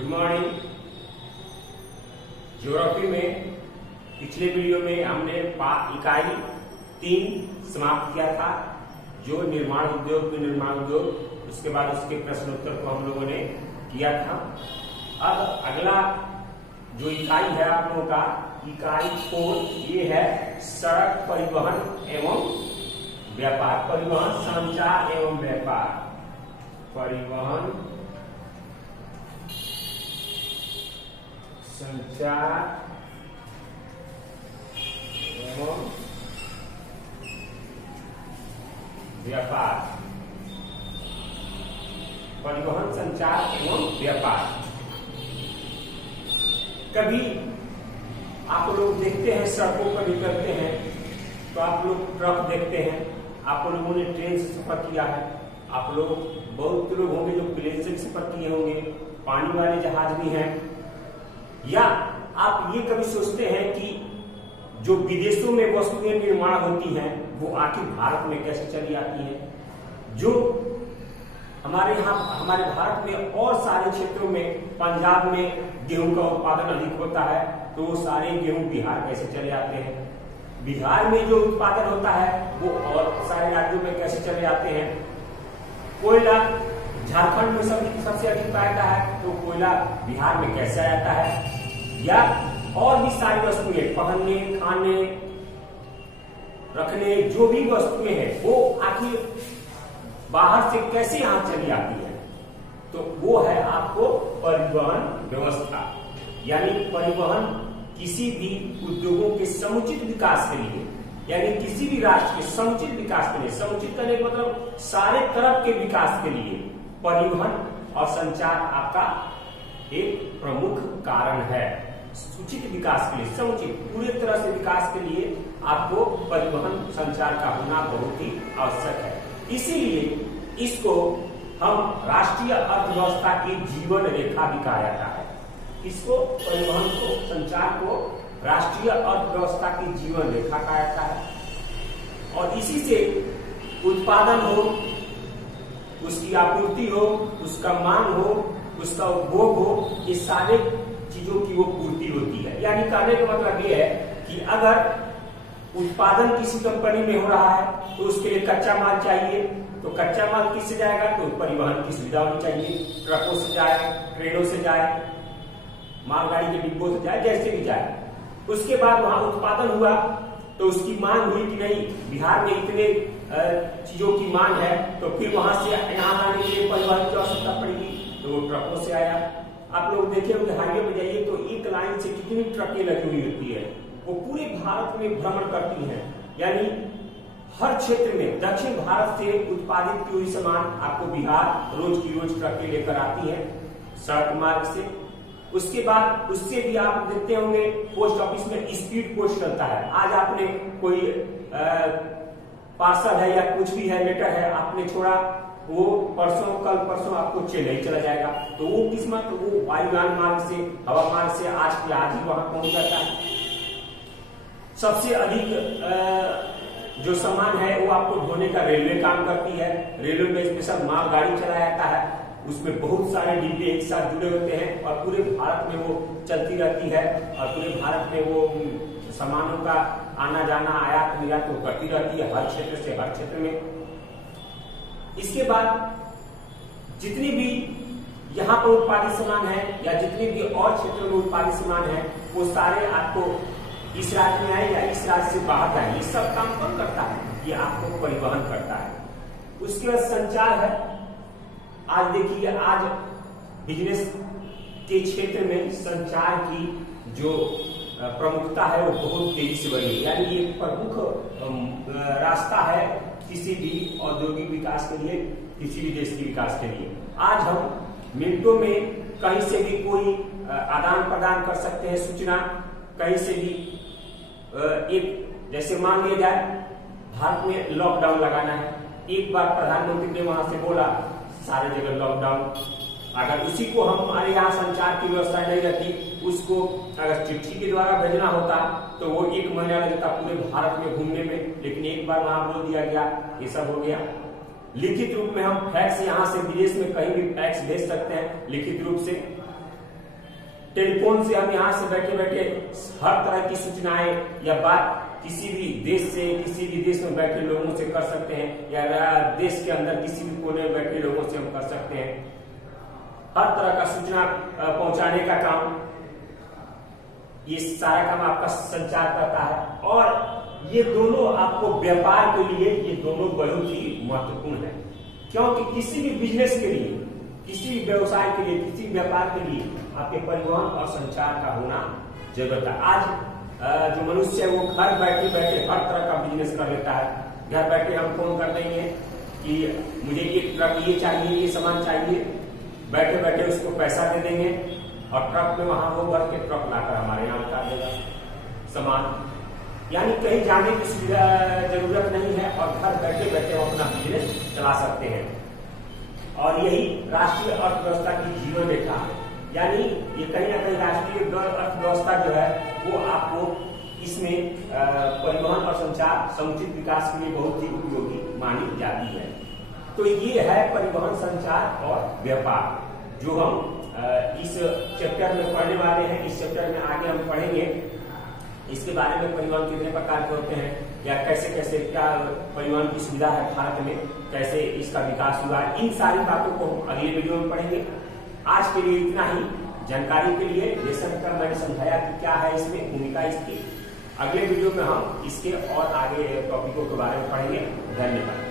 Good morning. Geography में पिछले video में हमने इकाई 3 समाप्त किया था, जो निर्माण उद्योग, उसके बाद उसके प्रश्नोत्तर को हम लोगों ने किया था। अब अगला जो इकाई है आप लोगों का इकाई 4, ये है सड़क परिवहन एवं व्यापार, परिवहन संचार एवं व्यापार, परिवहन संचार एवं व्यापार, परिवहन संचार एवं व्यापार। कभी आप लोग देखते हैं सड़कों पर निकलते हैं तो आप लोग ट्रक देखते हैं, आप लोगों ने ट्रेन से सफर किया है, आप लोग बहुत लोग होंगे जो प्लेन से सफर किए होंगे, पानी वाले जहाज भी हैं। या आप ये कभी सोचते हैं कि जो विदेशों में वस्तुएं निर्माण होती हैं वो आखिर भारत में कैसे चली आती हैं? जो हमारे यहाँ हमारे भारत में और सारे क्षेत्रों में, पंजाब में गेहूं का उत्पादन अधिक होता है तो वो सारे गेहूं बिहार कैसे चले आते हैं? बिहार में जो उत्पादन होता है वो और सारे राज्यों में कैसे चले आते हैं? कोयला झारखंड में सबसे अधिक पाया जाता है तो कोयला बिहार में कैसे आ जाता है? या और भी सारी वस्तुएं, पहनने, खाने, रखने, जो भी वस्तुएं हैं वो आखिर बाहर से कैसे यहां चली आती है? तो वो है आपको परिवहन व्यवस्था, यानी परिवहन किसी भी उद्योगों के समुचित विकास के लिए, यानी किसी भी राष्ट्र के समुचित विकास के लिए, समुचित करने का मतलब सारे तरफ के विकास के लिए परिवहन और संचार आपका एक प्रमुख कारण है। सूचित विकास के लिए, समुचित पूरे तरह से विकास के लिए आपको परिवहन संचार का होना बहुत ही आवश्यक है। इसीलिए इसको हम राष्ट्रीय अर्थव्यवस्था की जीवन रेखा भी कहा जाता है। इसको, परिवहन को, संचार को राष्ट्रीय अर्थव्यवस्था की जीवन रेखा कहा जाता है। और इसी से उत्पादन हो, उसकी आपूर्ति हो, उसका मांग हो, उसका उपभोग हो, ये सारे चीजों की वो पूर्ति होती है। यानी कहने का मतलब ये है कि अगर उत्पादन किसी कंपनी में हो रहा है तो उसके लिए कच्चा माल चाहिए, तो कच्चा माल किससे जाएगा? तो परिवहन की सुविधा होनी चाहिए, ट्रकों से जाए, ट्रेनों से जाए, मालगाड़ी के डिब्बों से जाए, जैसे भी जाए। उसके बाद वहां उत्पादन हुआ तो उसकी मांग हुई कि नहीं, बिहार में इतने चीजों की मांग है तो फिर वहां से यहाँ आने के लिए परिवहन की आवश्यकता पड़ेगी, तो वो ट्रकों से आया। आप लोग देखे होंगे हाईवे पे जाइए तो एक लाइन से कितनी ट्रकें लगी हुई होती है, वो पूरे भारत में भ्रमण करती हैं। यानी हर क्षेत्र में दक्षिण भारत से उत्पादित की हुई सामान आपको बिहार रोज की रोज ट्रकें लेकर आती है सड़क मार्ग से। उसके बाद उससे भी आप देखते होंगे पोस्ट ऑफिस में स्पीड पोस्ट चलता है। आज आपने कोई पार्सल है या कुछ भी है, लेटर है, आपने छोड़ा, वो कल परसों आपको चेन्नई चला जाएगा। तो वो किस मार्ग? तो वो वायुयान मार्ग से, हवा मार्ग से आज के आज ही वहां पहुंच जाता है। सबसे अधिक जो सामान है वो आपको ढोने का रेलवे काम करती है। रेलवे में स्पेशल मालगाड़ी चलाया जाता है, उसमें बहुत सारे डिब्बे एक साथ जुड़े होते हैं और पूरे भारत में वो चलती रहती है और पूरे भारत में वो सामानों का आना जाना, आयात निर्यात तो करती रहती है, हर क्षेत्र से हर क्षेत्र में। इसके बाद जितनी भी यहाँ पर उत्पादित सामान है या जितने भी और क्षेत्रों में उत्पादित सामान है वो सारे आपको इस राज्य में आए या इस राज्य से बाहर आए, ये सब काम कौन करता है? ये आपको परिवहन करता है। उसके बाद संचार है। आज देखिए, आज बिजनेस के क्षेत्र में संचार की जो प्रमुखता है वो बहुत तेजी से बढ़ी है। यानी ये प्रमुख रास्ता है किसी भी औद्योगिक विकास के लिए, किसी भी देश के विकास के लिए। आज हम मिनटों में कहीं से भी कोई आदान प्रदान कर सकते हैं सूचना, कहीं से भी एक, जैसे मान लिया जाए भारत में लॉकडाउन लगाना है, एक बार प्रधानमंत्री ने वहां से बोला सारे जगह लॉकडाउन। अगर उसी को हमारे यहाँ संचार की व्यवस्था नहीं रहती, उसको अगर चिट्ठी के द्वारा भेजना होता तो वो 1 महीना लग जाता पूरे भारत में घूमने में। लेकिन एक बार वहां बोल दिया गया, ये सब हो गया। लिखित रूप में हम फैक्स यहाँ से विदेश में कहीं भी फैक्स भेज सकते हैं लिखित रूप से। टेलीफोन से हम यहाँ से बैठे बैठे हर तरह की सूचनाएं या बात किसी भी देश से, किसी भी देश में बैठे लोगों से कर सकते हैं, या देश के अंदर किसी भी कोने में बैठे लोगों से हम कर सकते हैं। हर तरह का सूचना पहुंचाने का काम, ये सारा काम आपका संचार करता है। और ये दोनों आपको व्यापार के लिए ये दोनों बहुत ही महत्वपूर्ण है, क्योंकि किसी भी बिजनेस के लिए, किसी भी व्यवसाय के लिए, किसी भी व्यापार के लिए आपके परिवहन और संचार का होना जरूरत है। आज जो मनुष्य है वो घर बैठे बैठे हर तरह का बिजनेस कर लेता है। घर बैठे हम फोन कर देंगे कि मुझे ये ट्रक ये चाहिए, ये सामान चाहिए, बैठे बैठे उसको पैसा दे देंगे और ट्रक में वहां वो भर के ट्रक लाकर हमारे यहाँ उतार देगा सामान। यानी कहीं जाने की सुविधा जरूरत नहीं है और घर बैठे बैठे हम अपना बिजनेस चला सकते हैं। और यही राष्ट्रीय अर्थव्यवस्था की जीवन रेखा है। यानी ये कहीं ना कहीं राष्ट्रीय अर्थव्यवस्था जो है वो आपको इसमें परिवहन और संचार समुचित विकास के लिए बहुत ही उपयोगी मानी जाती है। तो ये है परिवहन, संचार और व्यापार, जो हम इस चैप्टर में पढ़ने वाले हैं। इस चैप्टर में आगे हम पढ़ेंगे इसके बारे में, परिवहन कितने प्रकार के होते हैं, या कैसे कैसे क्या परिवहन की सुविधा है भारत में, कैसे इसका विकास हुआ है, इन सारी बातों को हम अगले वीडियो में पढ़ेंगे। आज के लिए इतना ही। जानकारी के लिए लेसन का मैंने समझाया कि क्या है इसमें भूमिका इसकी। अगले वीडियो में हम इसके और आगे टॉपिकों के बारे में पढ़ेंगे। धन्यवाद।